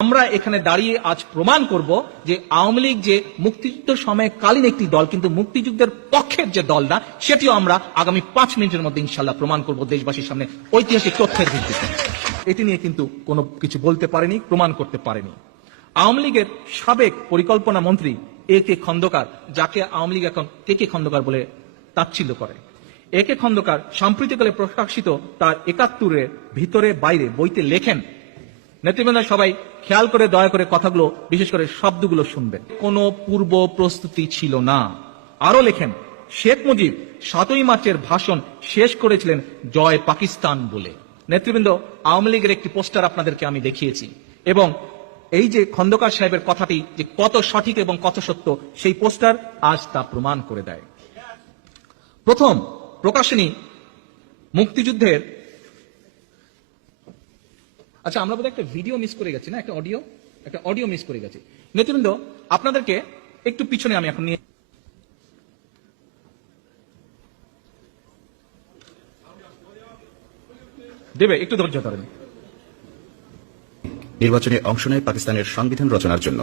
আমরা এখানে দাঁড়িয়ে আজ প্রমাণ করব যে আওয়ামী লীগ যে মুক্তিযুদ্ধের সময়কালীন একটি দল, কিন্তু মুক্তিযুদ্ধের পক্ষের যে দল না, সেটিও আমরা আগামী 5 মিনিটের মধ্যে ইনশাল্লাহ প্রমাণ করব দেশবাসীর সামনে ঐতিহাসিক তথ্যের ভিত্তিতে। এটি নিয়ে কিন্তু কোনো কিছু বলতে পারেনি, প্রমাণ করতে পারেনি। আওয়ামী লীগের সাবেক পরিকল্পনা মন্ত্রী এ কে খন্দকার, যাকে আওয়ামী লীগ এখন কে খন্দকার বলে তাচ্ছিল্য করে, এ কে খন্দকার সাম্প্রতিককালে প্রকাশিত তার 71-এর ভিতরে বাইরে বইতে লেখেন, নেতৃবৃন্দ সবাই খেয়াল করে দয়া করে কথাগুলো, বিশেষ করে শব্দগুলো শুনবেন, কোনো পূর্ব প্রস্তুতি ছিল না। আরো লেখেন, শেখ মুজিব 7ই মার্চের ভাষণ শেষ করেছিলেন জয় পাকিস্তান বলে। নেতৃবৃন্দ, আওয়ামী লীগের একটি পোস্টার আপনাদেরকে আমি দেখিয়েছি, এবং এই যে খন্দকার সাহেবের কথাটি যে কত সঠিক এবং কত সত্য, সেই পোস্টার আজ তা প্রমাণ করে দেয়। প্রথম প্রকাশনী মুক্তিযুদ্ধের, আচ্ছা আমরা বোধহয় একটা ভিডিও মিস করে গেছি না, একটা অডিও মিস করে গেছি। নেতৃবৃন্দ, আপনাদেরকে একটু পিছনে আমি এখন নিয়ে দেবে, একটু ধৈর্য ধরেন। নির্বাচনে অংশ নেয় পাকিস্তানের সংবিধান রচনার জন্য।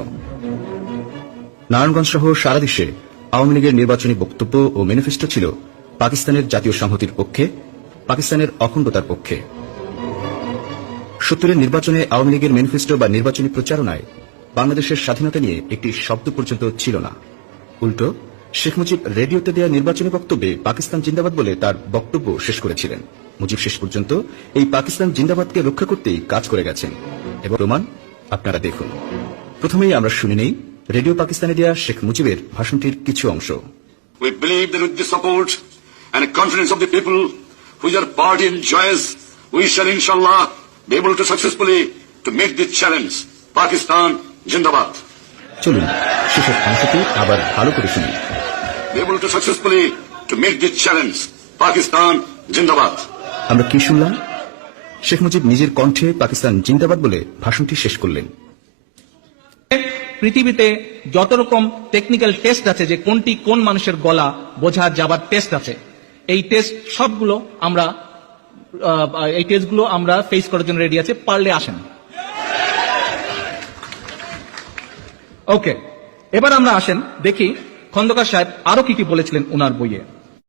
নারায়ণগঞ্জ সহ সারা দেশে আওয়ামী লীগের নির্বাচনী বক্তব্য ও ম্যানিফেস্টো ছিল পাকিস্তানের জাতীয় সংহতির পক্ষে, পাকিস্তানের অখণ্ডতার পক্ষে। 70-এর নির্বাচনে আওয়ামী লীগের ম্যানিফেস্টো বা নির্বাচনী প্রচারণায় বাংলাদেশের স্বাধীনতা নিয়ে একটি শব্দ পর্যন্ত ছিল না। উল্টো শেখ মুজিব রেডিওতে দেওয়া নির্বাচনী বক্তব্যে পাকিস্তান জিন্দাবাদ বলে তার বক্তব্য শেষ করেছিলেন। মুজিব শেষ পর্যন্ত এই পাকিস্তান জিন্দাবাদকে রক্ষা করতেই কাজ করে গেছেন, এবং প্রমাণ আপনারা দেখুন। প্রথমেই আমরা শুনে নেই রেডিও পাকিস্তানে দেওয়া শেখ মুজিবের ভাষণটির কিছু অংশ। We believe that with the support and confidence of the people which our party enjoys, we shall inshallah be able to successfully to meet this challenge. Pakistan Jindabad. চলুন শেষের অংশটি আবার ভালো করে শুনি। Be able to successfully to meet this challenge. Pakistan Jindabad. আমরা কি শুনলাম? শেখ মুজিব নিজের কণ্ঠে পাকিস্তান জিন্দাবাদ বলে ভাষণটি শেষ করলেন। পৃথিবীতে যত রকম টেকনিক্যাল টেস্ট আছে, যে কোনটি কোন মানুষের গলা বোঝা যাবার টেস্ট আছে, এই টেস্ট সবগুলো আমরা এই টেস্টগুলো আমরা ফেস করার জন্য রেডি আছে, পারলে আসেন। ওকে, এবার আমরা আসেন দেখি খন্দকার সাহেব আরো কি কি বলেছিলেন ওনার বইয়ে।